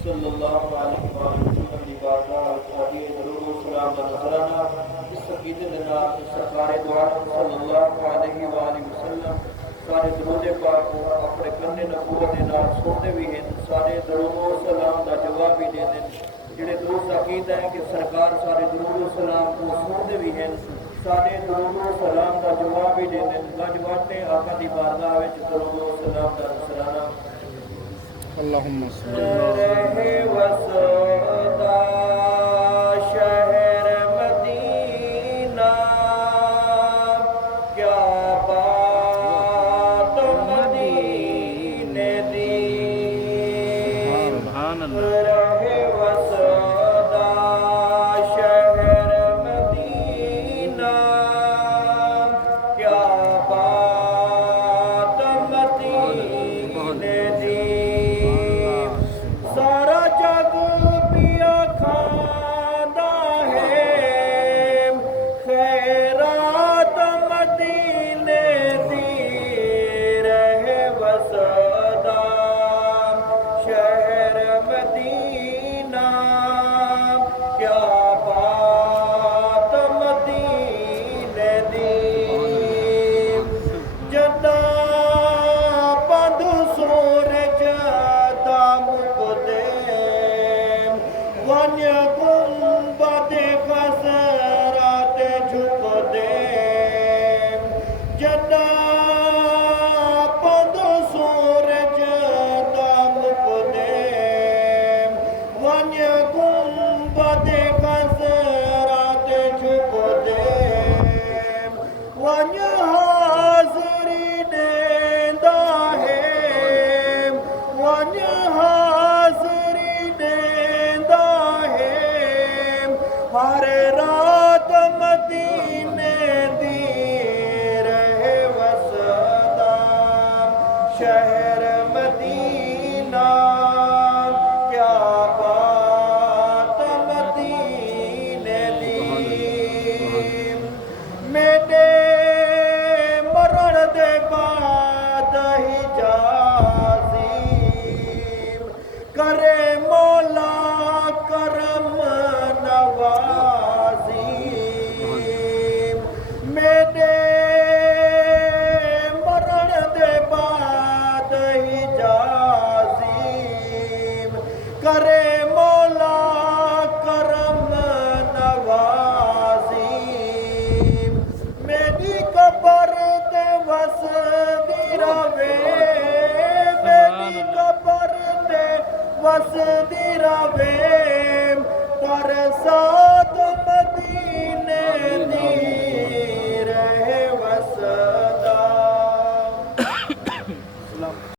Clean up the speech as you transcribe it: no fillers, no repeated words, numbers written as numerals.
सल्लल्लाहु अलैहि वसल्लम दी बारगाह चाहिए दरूद व सलाम दा नजराना इस अकीदे दे नाल सरकारे दो आलम सल्लल्लाहु अलैहि वसल्लम सारे दरूद पाक को अपने कन्ने नबूवत दे नाल सुनते भी हैं, सारे दरूद व सलाम दा जवाब भी देते हैं। जिहड़े दोस्त अकीदा है कि सरकार सारे दरूद व सलाम को सुनते भी हैं, सारे दरूद व सलाम दा जवाब भी देते हैं। गज बाटे आका दी बारगाह विच दरूद व सलाम दा नजराना अल्लाहुम्मा रहे वसदा शहर मदीना क्या बात मदीने दी रहे वसदा शहर मदीना क्या बात मदीने दी सारा जग पिया खादा है खैरात मदीने दी रहे वसदा शहर मदीना क्या बात मदीने दी जदा बंद सूरज दा मुकदे वन गुंबद खसरा ते झुकदे जदा बंद सूरज दा मुकदे वन गुंबद खसरा ते झुकदे वन हाज़री देंदा है वन हाज़री देंदा है हर रात मदीने दी रहे वसदा शहर मदीना क्या बात मदीने दी मेरे मरण दे बाद ही जाज़ीम करे मौला करम नवाज़ी मेरे मरण दे बाद ही जाज़ीम करे मौला करम नवाज़ी मेरी कबर ते वसदी रवे मेरी कबर ते वसदी रवे